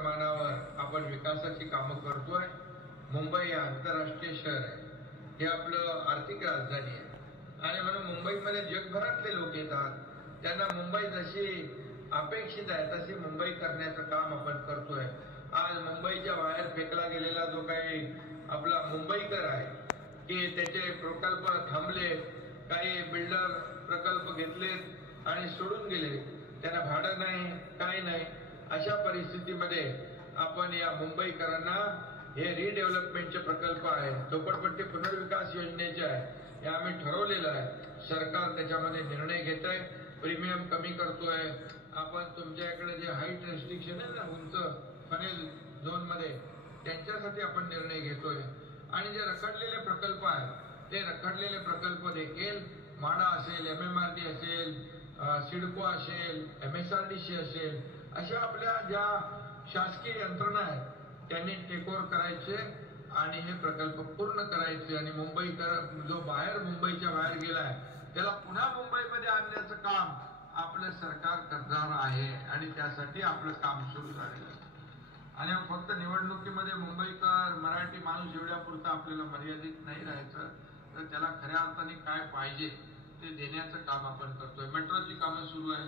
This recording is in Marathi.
प्रमाणावर आपण विकासाची कामं करतोय। मुंबई हे आंतरराष्ट्रीय शहर आहे, हे आपलं आर्थिक राजधानी आहे आणि म्हणून मुंबईमध्ये जगभरातले लोक येतात। त्यांना मुंबई जशी अपेक्षित आहे तशी मुंबई करण्याचं काम आपण करतोय। आज मुंबईच्या बाहेर फेकला गेलेला जो काही आपला मुंबईकर आहे की त्याचे प्रकल्प थांबले, काही बिल्डर प्रकल्प घेतलेत आणि सोडून गेले, त्यांना भाडं नाही, काही नाही। अशा परिस्थितीमध्ये आपण या मुंबईकरांना हे रिडेव्हलपमेंटचे प्रकल्प आहेत, झोपडपट्टी पुनर्विकास योजनेचे आहे, हे आम्ही ठरवलेलं आहे। सरकार त्याच्यामध्ये निर्णय घेत आहे, प्रीमियम कमी करतोय। आपण तुमच्याकडे जे हाईट रेस्ट्रिक्शन आहे ना, उंच फनेल झोन मध्ये, त्यांच्यासाठी आपण निर्णय घेतोय। आणि जे रखडलेले प्रकल्प आहेत ते रखडलेले प्रकल्प देखील माडा असेल, MMRD असेल, सिडको असेल, MSRDC असेल, अशा आपल्या ज्या शासकीय यंत्रणा आहेत त्यांनी टेक ओव्हर करायचे आणि हे प्रकल्प पूर्ण करायचे आणि मुंबईकर जो मुंबईच्या बाहेर गेलाय त्याला पुन्हा मुंबईमध्ये आणण्याचं काम आपलं सरकार करणार आहे आणि त्यासाठी आपलं काम सुरू झालेलं आहे। आणि फक्त निवडणुकीमध्ये मुंबईकर मराठी माणूस एवढ्यापुरतं आपल्याला मर्यादित नाही राहायचं, तर त्याला खऱ्या अर्थाने काय पाहिजे ते देण्याचं काम आपण करतोय। मेट्रोची कामं सुरू आहे।